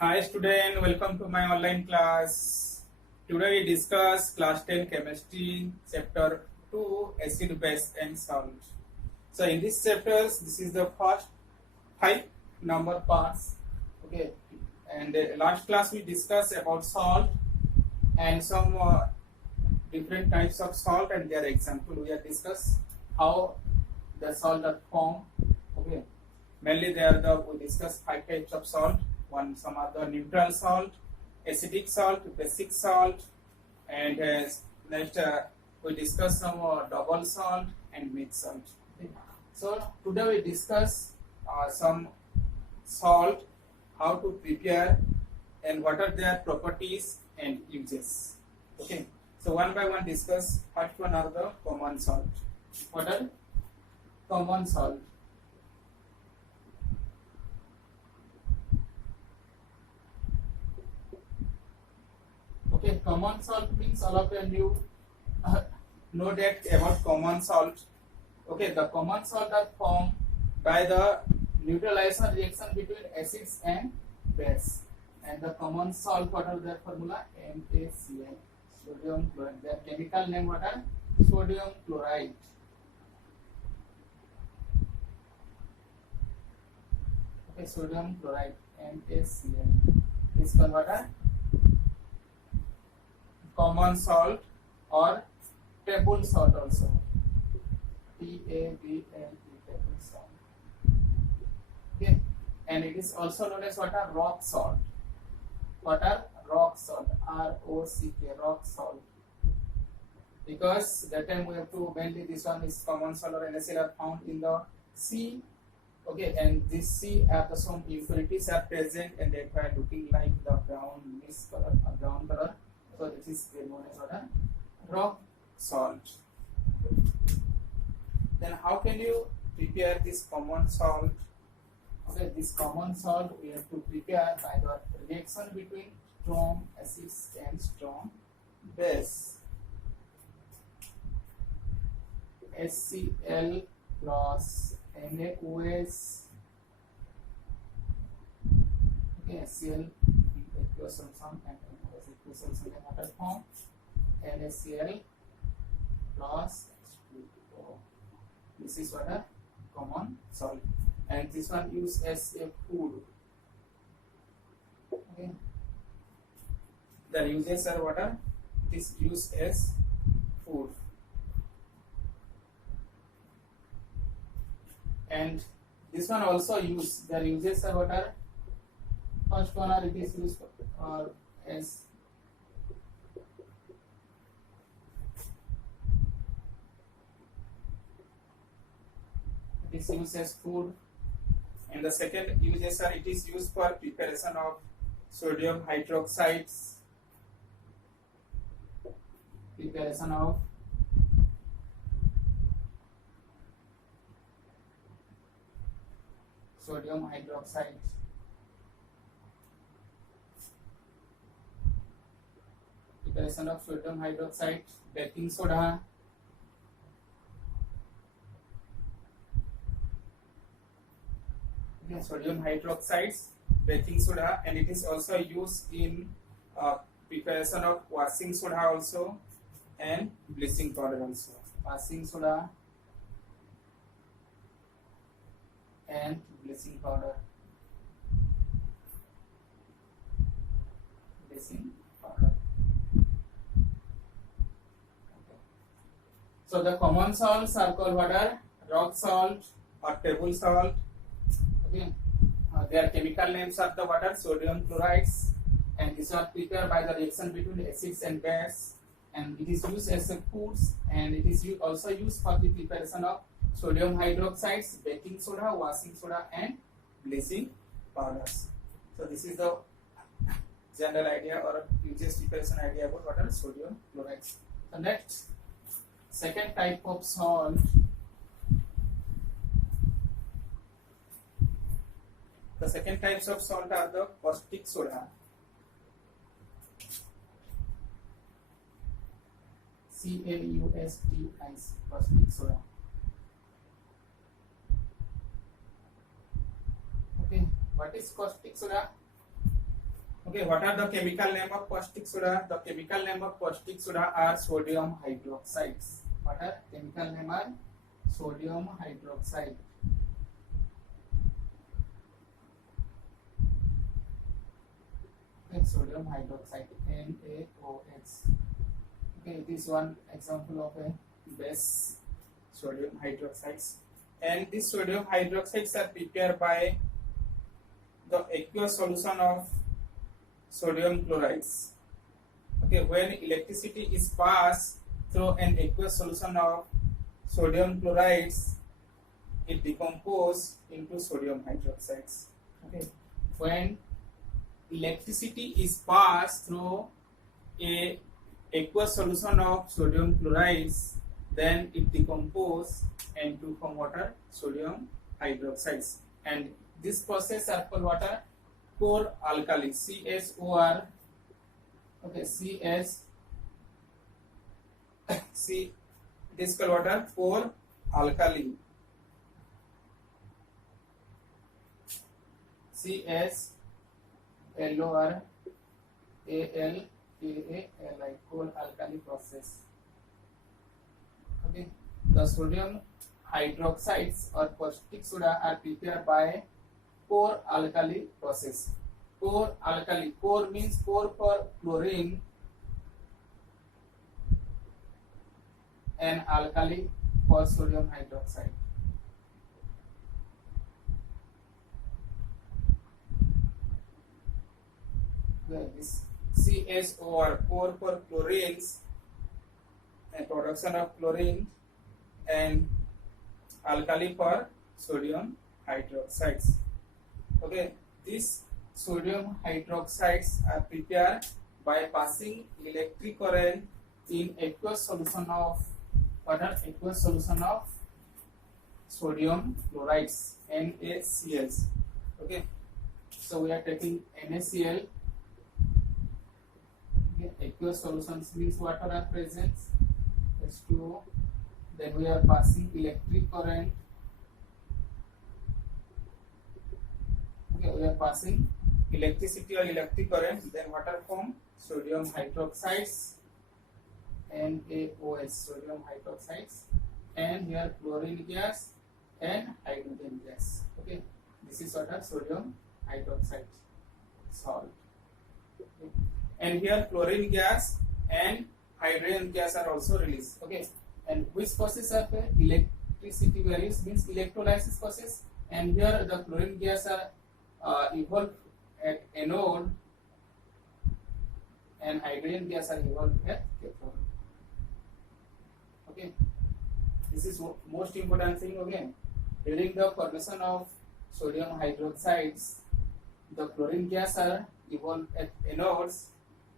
Hi student, welcome to my online class. Today we discuss class 10 chemistry chapter 2 acid base and salt. So in this chapters this is the first 5 number parts. Okay, and last class we discussed about salt and some different types of salt and their example. We have discussed how the salt are formed. Okay, mainly we discuss 5 types of salt. One, some are the neutral salt, acidic salt, basic salt, and next we discuss some double salt and mixed salt. Okay. So today we discuss some salt, how to prepare, and what are their properties and uses. Okay. So one by one discuss. First one are the common salt. What are common salt? Okay, common salt means all of you know that about common salt. Okay, the common salt are formed by the neutralization reaction between acids and base. And the common salt, what are their formula? NaCl, sodium chloride. Their chemical name what are? Sodium chloride. Okay, sodium chloride, NaCl. This called what are? Common salt or table salt also. TABLE, table salt. Okay, and it is also known as what are rock salt. What are rock salt? ROCK, rock salt. Because that time we have to mainly this one is common salt or NaCl are found in the sea. Okay, and this sea have some impurities are present and they are looking like the brown mist color or brown color. So this is known as what a rock salt. Then how can you prepare this common salt? Okay, this common salt we have to prepare by the reaction between strong acids and strong base. HCl plus NaOH. Okay, HCl aqueous solution and aqueous solution in water form. NaCl plus H2O. This is what a common salt, and this one used as a food. Okay, the uses are what are? It is used as food, and this one also used. The uses are what are? First one are it is used as is used as food, and the second uses are it is used for preparation of sodium hydroxides, preparation of sodium hydroxide, preparation of sodium hydroxide, baking soda, sodium hydroxides, baking soda, and it is also used in preparation of washing soda also and bleaching powder also. Washing soda and bleaching powder. Bleaching powder. Okay. So the common salts are called what are? Rock salt or table salt. Okay. Their chemical names are the water sodium chlorides, and these are prepared by the reaction between acids and base, and it is used as a foods, and it is also used for the preparation of sodium hydroxides, baking soda, washing soda, and bleaching powders. So this is the general idea or uses preparation idea about what are sodium chlorides. The next, second type of salt. The second types of salt are the caustic soda, Caustic, caustic soda. Okay, what is caustic soda? Okay, what are the chemical name of caustic soda? The chemical name of caustic soda are sodium hydroxides. What are chemical name are sodium hydroxide. Okay, sodium hydroxide, NaOH. Okay, this is one example of a base sodium hydroxides. And these sodium hydroxides are prepared by the aqueous solution of sodium chlorides. Okay, when electricity is passed through an aqueous solution of sodium chlorides, it decomposes into sodium hydroxides. Okay, when electricity is passed through a aqueous solution of sodium chlorides, then it decomposes into from water sodium hydroxides, and this process are called water core alkali, CSOR. Okay, C this called water core alkali, CSLOR ALKALI, core alkali process. Okay, the sodium hydroxides or caustic soda are prepared by core alkali process. Core alkali, core means core for chlorine and alkali for sodium hydroxide. This CSOR, core for chlorines and production of chlorine, and alkali for sodium hydroxides. Okay, these sodium hydroxides are prepared by passing electric current in aqueous solution of water, aqueous solution of sodium chlorides, NaCl. Okay, so we are taking NaCl. Okay, aqueous solutions means water are present, H2O. Then we are passing electric current. Okay, we are passing electricity or electric current. Then water form sodium hydroxides, NaOH, sodium hydroxides, and here chlorine gas and hydrogen gas. Okay, this is what are sodium hydroxide salt. Okay. And here chlorine gas and hydrogen gas are also released. Okay, and which process of electricity varies means electrolysis process, and here the chlorine gas are evolved at anode and hydrogen gas are evolved at cathode. Okay, this is most important thing. Okay, during the formation of sodium hydroxides, the chlorine gas are evolved at anodes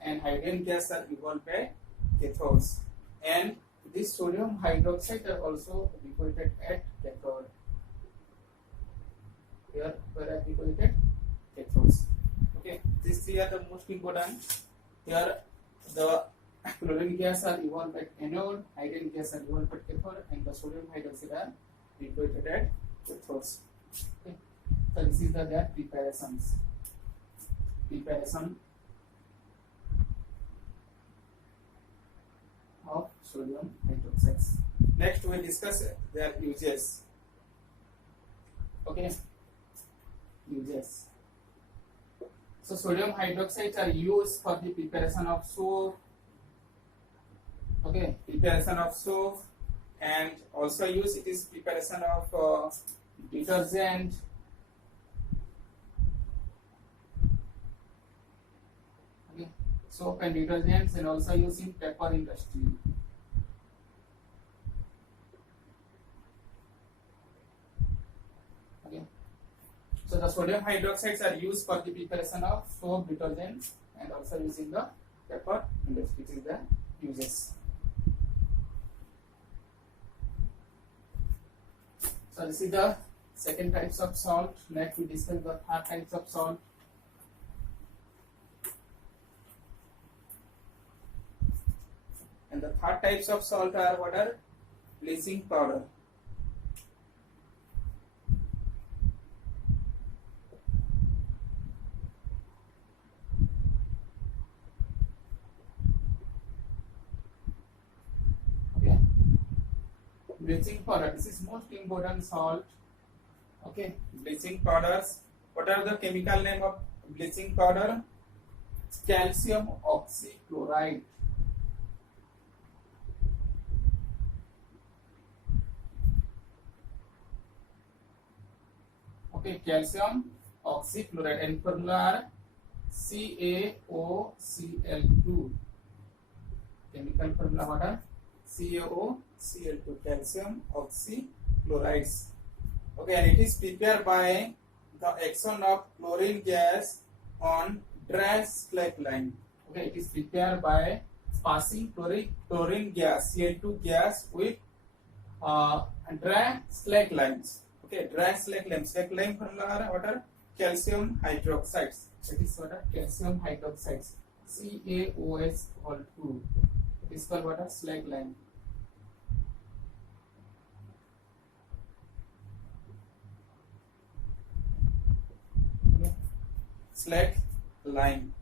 and hydrogen gas are evolved at cathodes, and this sodium hydroxide are also deposited at cathode. Here where are deposited? Cathodes. Okay, these three are the most important. Here the chlorine gas are evolved at anode, hydrogen gas are evolved at cathode, and the sodium hydroxide are deposited at cathodes. Okay, so this is their preparations. Preparation of sodium hydroxides. Next we discuss their uses. Okay, uses. So sodium hydroxides are used for the preparation of soap. Okay, preparation of soap, and also use it is preparation of detergent. Okay, soap and detergents, and also used in paper industry. Okay, so the sodium hydroxides are used for the preparation of soap, detergents, and also used in the paper industry. This is the uses. So this is the second types of salt. Next we discuss the third types of salt. And the third types of salt are what are? Bleaching powder. bleaching powder. This is most important salt. Okay, bleaching powders. What are the chemical name of bleaching powder? Calcium oxychloride. Okay, calcium oxychloride and formula are CaOCl2. Chemical formula what are? CaOCl2, calcium oxychlorides. Okay, and it is prepared by the action of chlorine gas on dry slag line. Okay, it is prepared by passing chlorine gas, Cl2 gas with dry slag lines. Okay, dry slag lime. Slag lime formula are what are? Calcium hydroxides. That is what are? Calcium hydroxides. CaOH2. It is called what are? Slag lime. Slag lime.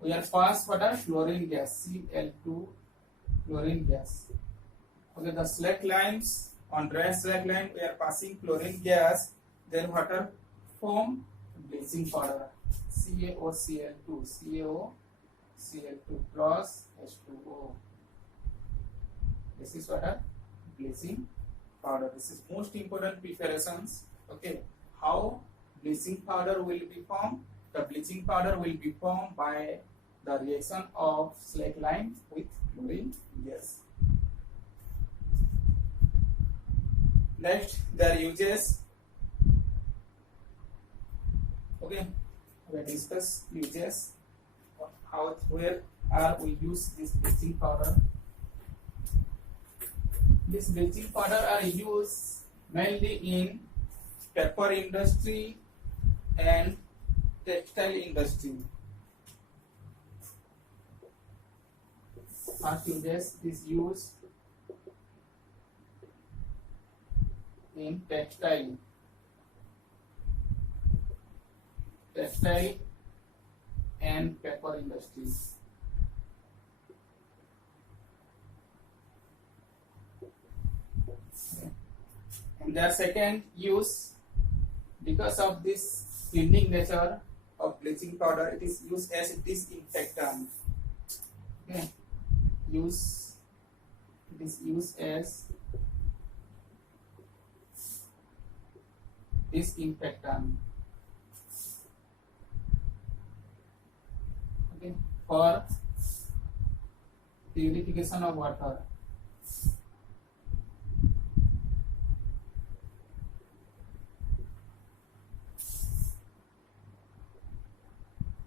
We are pass what are? Chlorine gas, Cl2 chlorine gas. Okay, the slag limes, on dry slag line we are passing chlorine gas, then water form bleaching powder, CaOCl2, CaOCl2 plus H2O. This is what are? Bleaching powder. This is most important preparations. Okay, how bleaching powder will be formed? The bleaching powder will be formed by the reaction of slag lime with chlorine gas. Next, their uses. Okay, we discuss uses. How, where are we use this bleaching powder? This bleaching powder are used mainly in paper industry and textile industry. First uses is used in textile and paper industries. Okay. And their second use, because of this cleaning nature of bleaching powder, it is used as a disinfectant. Okay. It is used as disinfectant. Okay, for purification of water.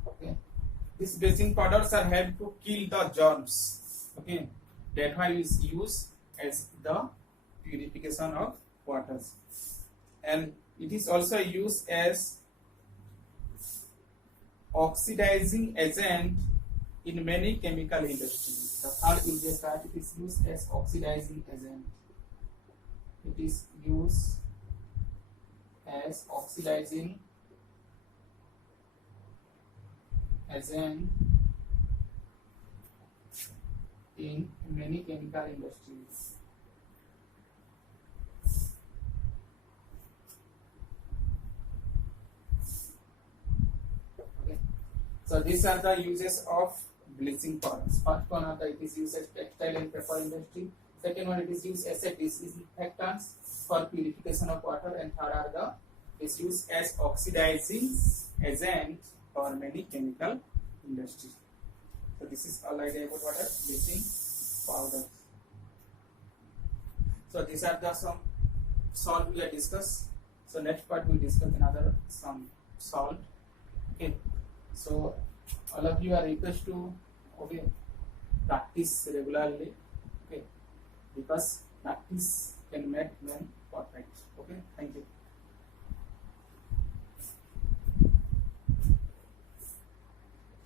Okay, these bleaching powders are help to kill the germs. Okay, that why is used as the purification of waters, and it is also used as oxidizing agent in many chemical industries. The third use is that it is used as oxidizing agent. It is used as oxidizing agent in many chemical industries. So these are the uses of bleaching powders. First one are it is used as textile and paper industry. Second one, it is used as a disinfectant for purification of water, and third are it is used as oxidizing agent for many chemical industries. So this is all idea about what are bleaching powders. So these are the some salt we have discussed. So next part we will discuss another some salt. Okay. So all of you are requested to practice regularly, okay, because practice can make man perfect. Okay, thank you.